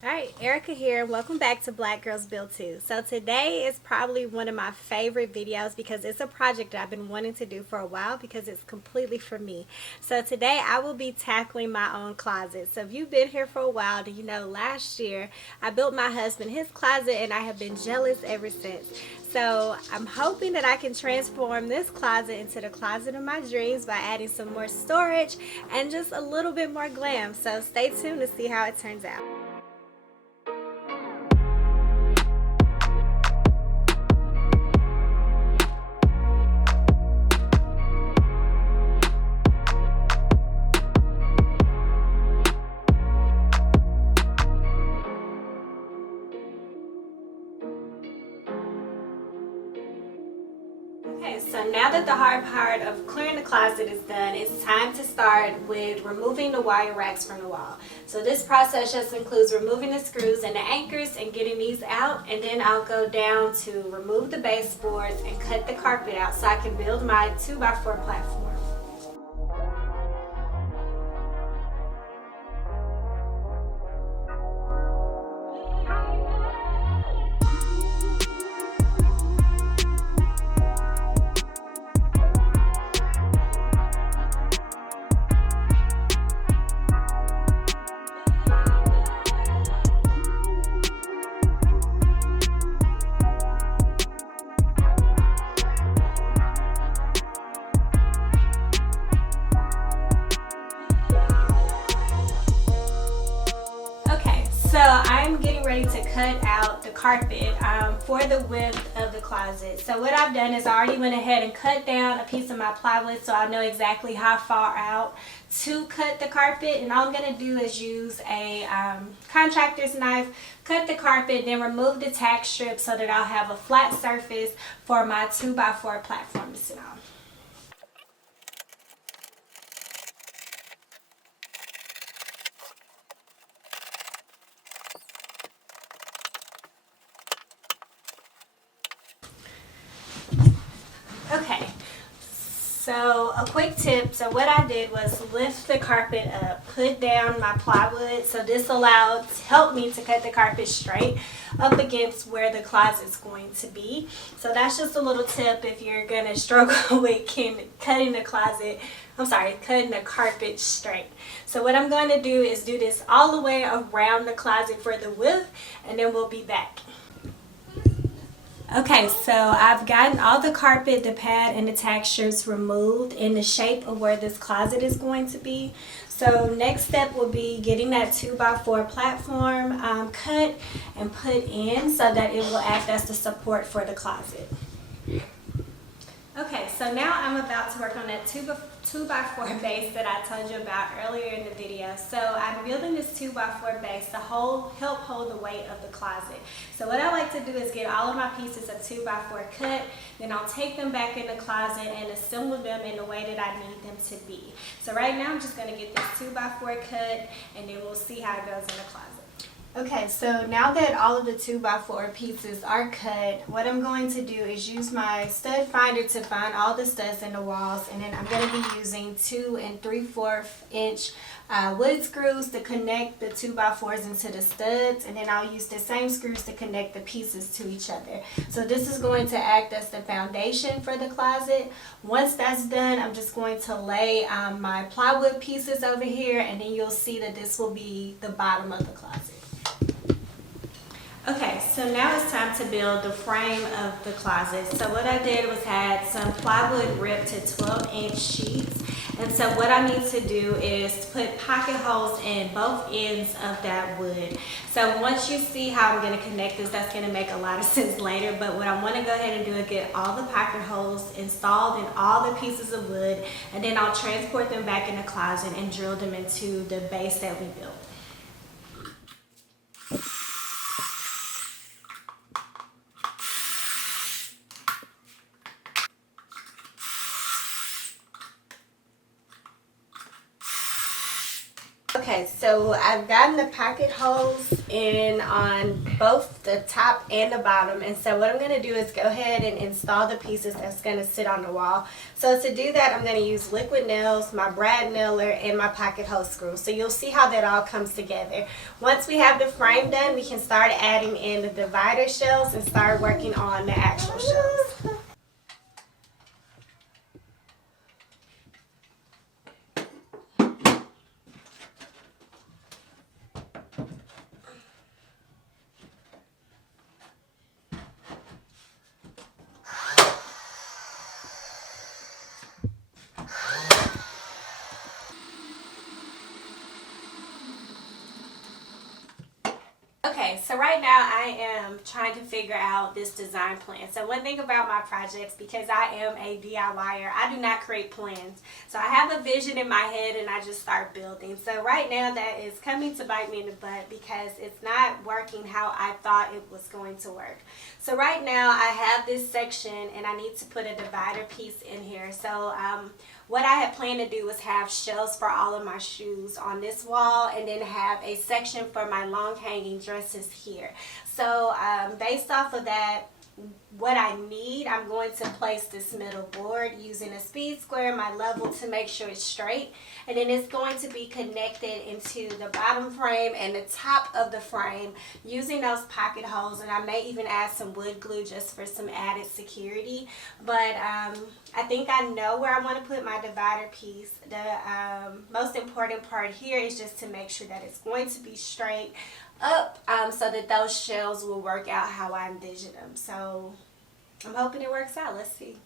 Alright, Erica here. Welcome back to Black Girls Build Too. So today is probably one of my favorite videos because it's a project that I've been wanting to do for a while because it's completely for me. So today I will be tackling my own closet. So if you've been here for a while, do you know last year I built my husband his closet and I have been jealous ever since. So I'm hoping that I can transform this closet into the closet of my dreams by adding some more storage and just a little bit more glam. So stay tuned to see how it turns out. Okay, so now that the hard part of clearing the closet is done, it's time to start with removing the wire racks from the wall. So this process just includes removing the screws and the anchors and getting these out, and then I'll go down to remove the baseboards and cut the carpet out so I can build my 2x4 platform. So I'm getting ready to cut out the carpet for the width of the closet. So what I've done is I already went ahead and cut down a piece of my plywood so I know exactly how far out to cut the carpet. And all I'm going to do is use a contractor's knife, cut the carpet, then remove the tack strip so that I'll have a flat surface for my 2x4 platform to sit on. Okay, so a quick tip. So what I did was lift the carpet up, put down my plywood. So this helped me to cut the carpet straight up against where the closet's going to be. So that's just a little tip if you're gonna struggle with cutting the carpet straight. So what I'm going to do is do this all the way around the closet for the width, and then we'll be back. Okay, so I've gotten all the carpet, the pad, and the tack strips removed in the shape of where this closet is going to be. So next step will be getting that 2x4 platform cut and put in so that it will act as the support for the closet. Okay, so now I'm about to work on that 2x4 base that I told you about earlier in the video. So I'm building this 2x4 base to help hold the weight of the closet. So what I like to do is get all of my pieces of 2x4 cut, then I'll take them back in the closet and assemble them in the way that I need them to be. So right now I'm just going to get this 2x4 cut, and then we'll see how it goes in the closet. Okay, so now that all of the 2x4 pieces are cut, what I'm going to do is use my stud finder to find all the studs in the walls, and then I'm going to be using 2 3/4 inch wood screws to connect the 2x4s into the studs, and then I'll use the same screws to connect the pieces to each other. So this is going to act as the foundation for the closet. Once that's done, I'm just going to lay my plywood pieces over here, and then you'll see that this will be the bottom of the closet. Okay, so now it's time to build the frame of the closet. So what I did was had some plywood ripped to 12-inch sheets. And so what I need to do is put pocket holes in both ends of that wood. So once you see how I'm going to connect this, that's going to make a lot of sense later. But what I want to go ahead and do is get all the pocket holes installed in all the pieces of wood, and then I'll transport them back in the closet and drill them into the base that we built. Okay, so so I've gotten the pocket holes in on both the top and the bottom, and so what I'm going to do is go ahead and install the pieces that's going to sit on the wall. So to do that, I'm going to use liquid nails, my brad nailer, and my pocket hole screw. So you'll see how that all comes together. Once we have the frame done, we can start adding in the divider shelves and start working on the actual shelves. Okay, so right now I am trying to figure out this design plan. So one thing about my projects, because I am a DIYer, I do not create plans. So I have a vision in my head and I just start building. So right now that is coming to bite me in the butt because it's not working how I thought it was going to work. So right now I have this section and I need to put a divider piece in here. So what I had planned to do was have shelves for all of my shoes on this wall and then have a section for my long hanging dresses here. So based off of that, what I need, I'm going to place this middle board using a speed square, my level, to make sure it's straight, and then it's going to be connected into the bottom frame and the top of the frame using those pocket holes, and I may even add some wood glue just for some added security. But I think I know where I want to put my divider piece. The most important part here is just to make sure that it's going to be straight up so that those shelves will work out how I envision them. So I'm hoping it works out. Let's see.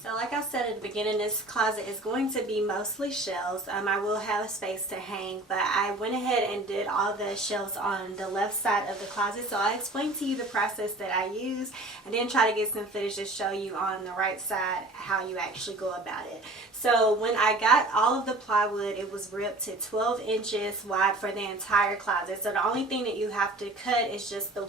So like I said at the beginning, this closet is going to be mostly shelves. I will have a space to hang, but I went ahead and did all the shelves on the left side of the closet. So I'll explain to you the process that I use and then try to get some footage to show you on the right side how you actually go about it. So when I got all of the plywood, it was ripped to 12 inches wide for the entire closet. So the only thing that you have to cut is just the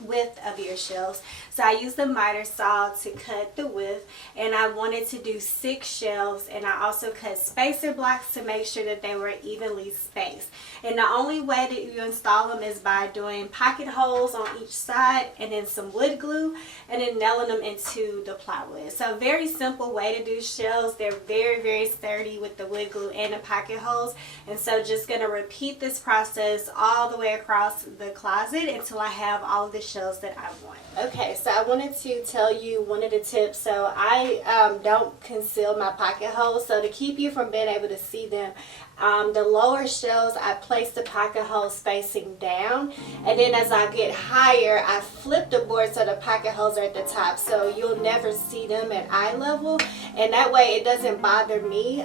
width of your shelves. So I used the miter saw to cut the width, and I wanted to do 6 shelves, and I also cut spacer blocks to make sure that they were evenly spaced. And the only way that you install them is by doing pocket holes on each side and then some wood glue and then nailing them into the plywood. So very simple way to do shelves. They're very, very sturdy with the wood glue and the pocket holes. And so just going to repeat this process all the way across the closet until I have all of the shelves that I want. Okay, so I wanted to tell you one of the tips. So I don't conceal my pocket holes. So to keep you from being able to see them, the lower shelves, I place the pocket holes facing down, and then as I get higher, I flip the board so the pocket holes are at the top, so you'll never see them at eye level, and that way it doesn't bother me.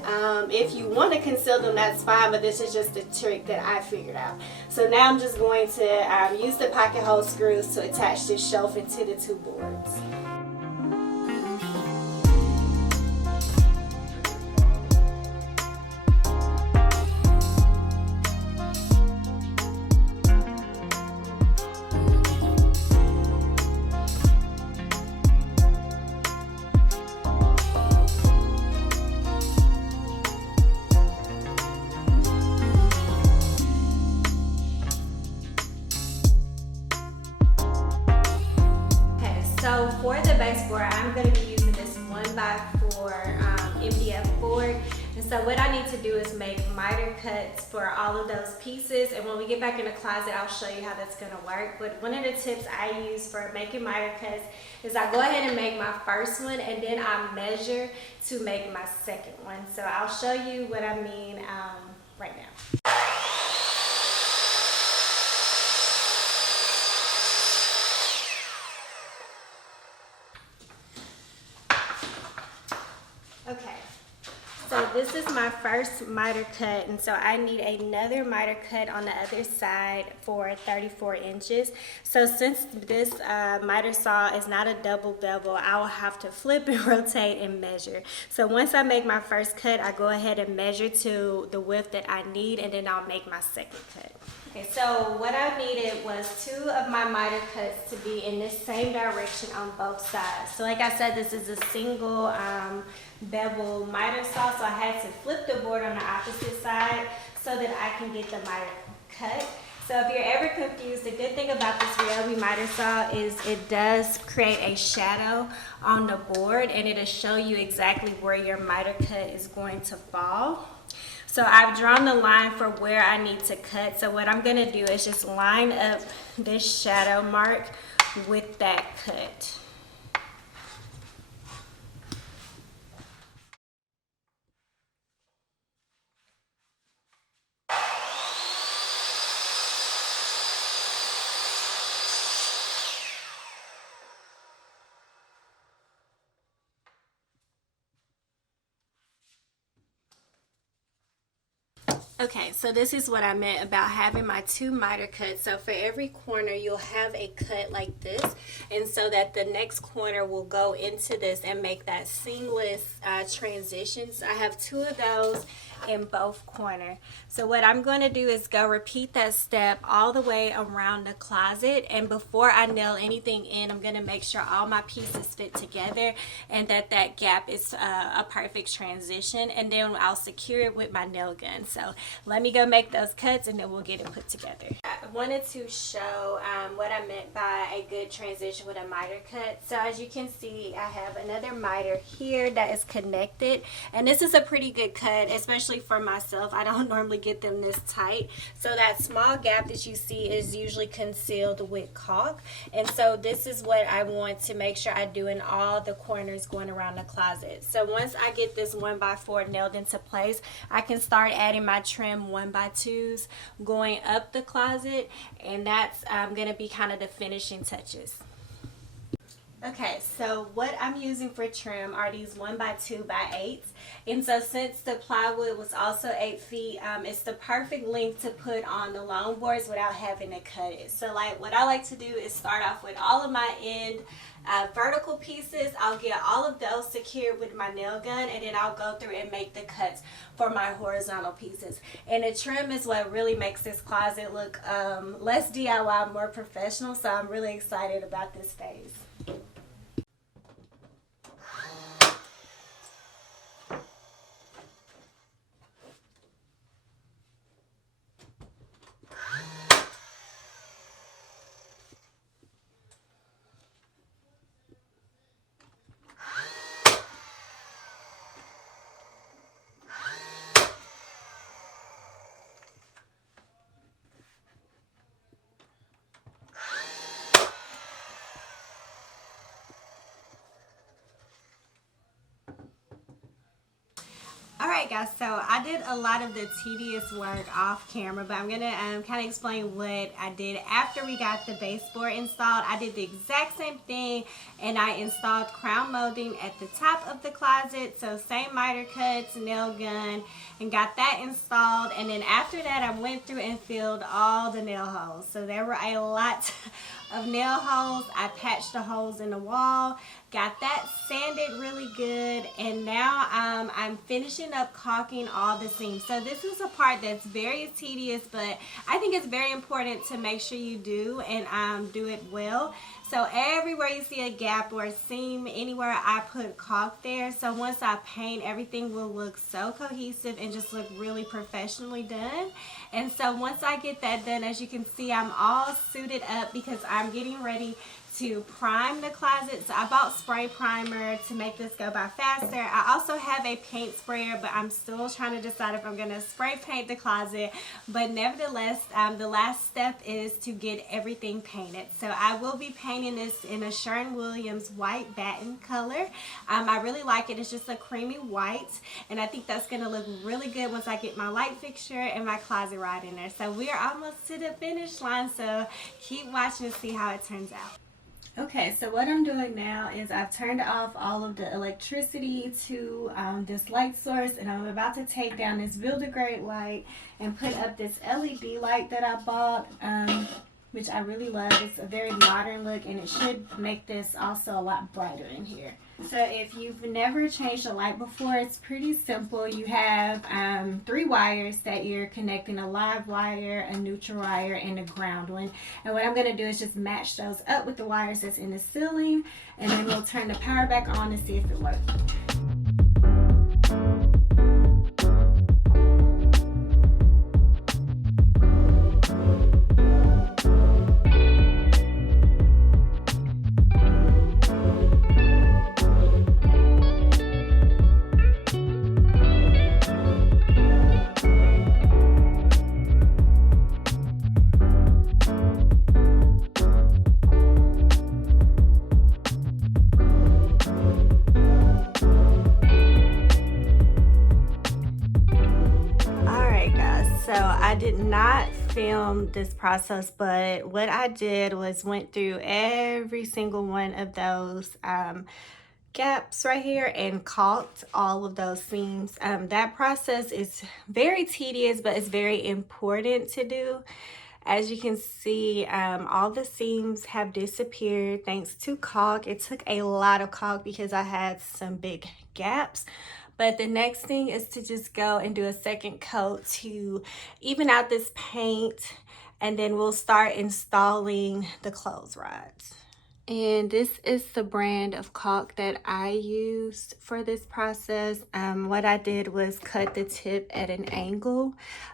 If you want to conceal them, that's fine, but this is just a trick that I figured out. So now I'm just going to use the pocket hole screws to attach this shelf into the 2 boards. So for the baseboard, I'm going to be using this 1x4 MDF board. And so what I need to do is make miter cuts for all of those pieces. And when we get back in the closet, I'll show you how that's going to work. But one of the tips I use for making miter cuts is I go ahead and make my first one, and then I measure to make my second one. So I'll show you what I mean right now. Okay, So this is my first miter cut, and so I need another miter cut on the other side for 34 inches. So since this miter saw is not a double bevel, I will have to flip and rotate and measure. So once I make my first cut, I go ahead and measure to the width that I need, and then I'll make my second cut. Okay, so what I needed was 2 of my miter cuts to be in the same direction on both sides. So like I said, this is a single bevel miter saw, so I had to flip the board on the opposite side so that I can get the miter cut. So if you're ever confused, the good thing about this Ryobi miter saw is it does create a shadow on the board, and it'll show you exactly where your miter cut is going to fall. So I've drawn the line for where I need to cut. So what I'm gonna do is just line up this shadow mark with that cut. Okay, so this is what I meant about having my 2 miter cuts. So for every corner, you'll have a cut like this, and so that the next corner will go into this and make that seamless transition. So I have 2 of those in both corners. So what I'm going to do is go repeat that step all the way around the closet, and before I nail anything in, I'm going to make sure all my pieces fit together and that that gap is a perfect transition, and then I'll secure it with my nail gun. So let me go make those cuts and then we'll get it put together. I wanted to show what I meant by a good transition with a miter cut. So as you can see, I have another miter here that is connected, and this is a pretty good cut, especially for myself. I don't normally get them this tight. So that small gap that you see is usually concealed with caulk, and so this is what I want to make sure I do in all the corners going around the closet. So once I get this 1x4 nailed into place, I can start adding my trim 1x2s going up the closet, and that's going to be kind of the finishing touches. Okay, so what I'm using for trim are these 1x2x8s, and so since the plywood was also 8 feet, it's the perfect length to put on the long boards without having to cut it. So like what I like to do is start off with all of my end vertical pieces. I'll get all of those secured with my nail gun, and then I'll go through and make the cuts for my horizontal pieces. And the trim is what really makes this closet look less DIY, more professional, so I'm really excited about this phase. Alright guys, so I did a lot of the tedious work off camera, but I'm going to kind of explain what I did after we got the baseboard installed. I did the exact same thing, and I installed crown molding at the top of the closet, so same miter cuts, nail gun, and got that installed. And then after that, I went through and filled all the nail holes. So there were a lot of nail holes. I patched the holes in the wall, got that sanded really good, and now I'm finishing up caulking all the seams. So this is a part that's very tedious, but I think it's very important to make sure you do and do it well. So everywhere you see a gap or a seam, anywhere I put caulk there. So once I paint, everything will look so cohesive and just look really professionally done. And so once I get that done, as you can see, I'm all suited up because I'm getting ready to prime the closet. So I bought spray primer to make this go by faster. I also have a paint sprayer, but I'm still trying to decide if I'm going to spray paint the closet. But nevertheless, the last step is to get everything painted. So I will be painting this in a Sherwin-Williams white batten color. I really like it. It's just a creamy white, and I think that's going to look really good once I get my light fixture and my closet right in there. So we are almost to the finish line, so keep watching to see how it turns out. Okay, so what I'm doing now is I've turned off all of the electricity to this light source, and I'm about to take down this builder grade light and put up this LED light that I bought, which I really love. It's a very modern look, and it should make this also a lot brighter in here. So if you've never changed a light before, it's pretty simple. You have 3 wires that you're connecting: a live wire, a neutral wire, and a ground one. And what I'm going to do is just match those up with the wires that's in the ceiling, and then we'll turn the power back on and see if it works. So I did not film this process, but what I did was went through every single one of those gaps right here and caulked all of those seams. That process is very tedious, but it's very important to do. As you can see, all the seams have disappeared thanks to caulk. It took a lot of caulk because I had some big gaps. But the next thing is to just go and do a second coat to even out this paint, and then we'll start installing the clothes rods. And this is the brand of caulk that I used for this process. What I did was cut the tip at an angle,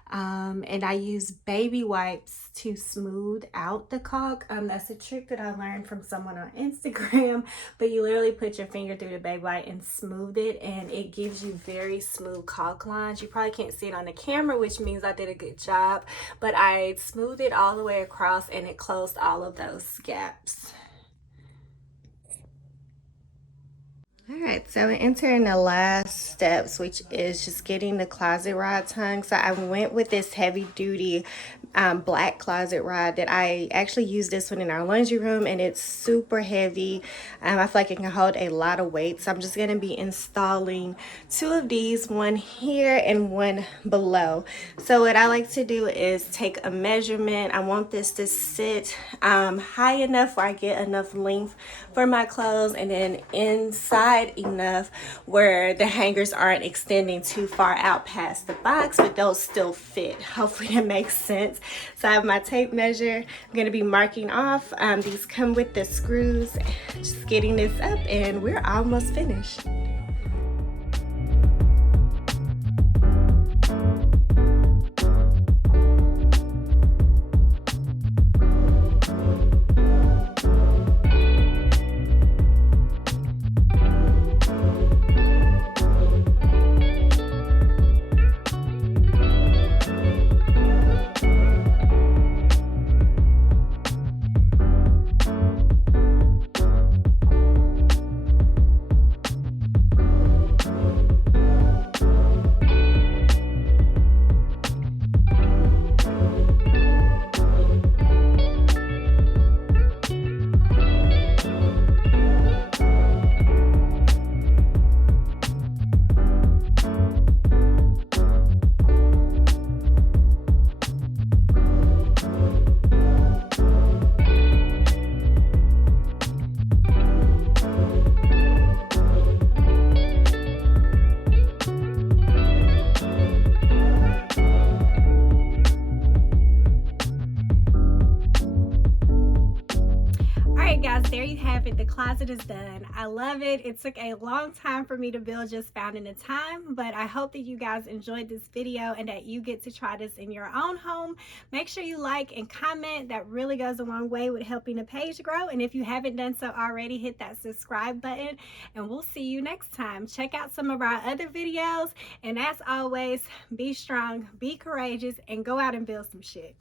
and I used baby wipes to smooth out the caulk. That's a trick that I learned from someone on Instagram, but you literally put your finger through the baby wipe and smooth it, and it gives you very smooth caulk lines. You probably can't see it on the camera, which means I did a good job, but I smoothed it all the way across and it closed all of those gaps. All right, so we're entering the last steps, which is just getting the closet rods hung. So I went with this heavy duty black closet rod that I actually used this one in our laundry room, and it's super heavy. I feel like it can hold a lot of weight. So I'm just gonna be installing 2 of these, one here and one below. So what I like to do is take a measurement. I want this to sit high enough where I get enough length for my clothes, and then inside enough where the hangers aren't extending too far out past the box, but they'll still fit. Hopefully that makes sense. So I have my tape measure. I'm going to be marking off. These come with the screws. Just getting this up and we're almost finished. There you have it. The closet is done. I love it. It took a long time for me to build, just found in the time, but I hope that you guys enjoyed this video and that you get to try this in your own home. Make sure you like and comment. That really goes a long way with helping the page grow. And if you haven't done so already, hit that subscribe button, and we'll see you next time. Check out some of our other videos, and as always, be strong, be courageous, and go out and build some shit.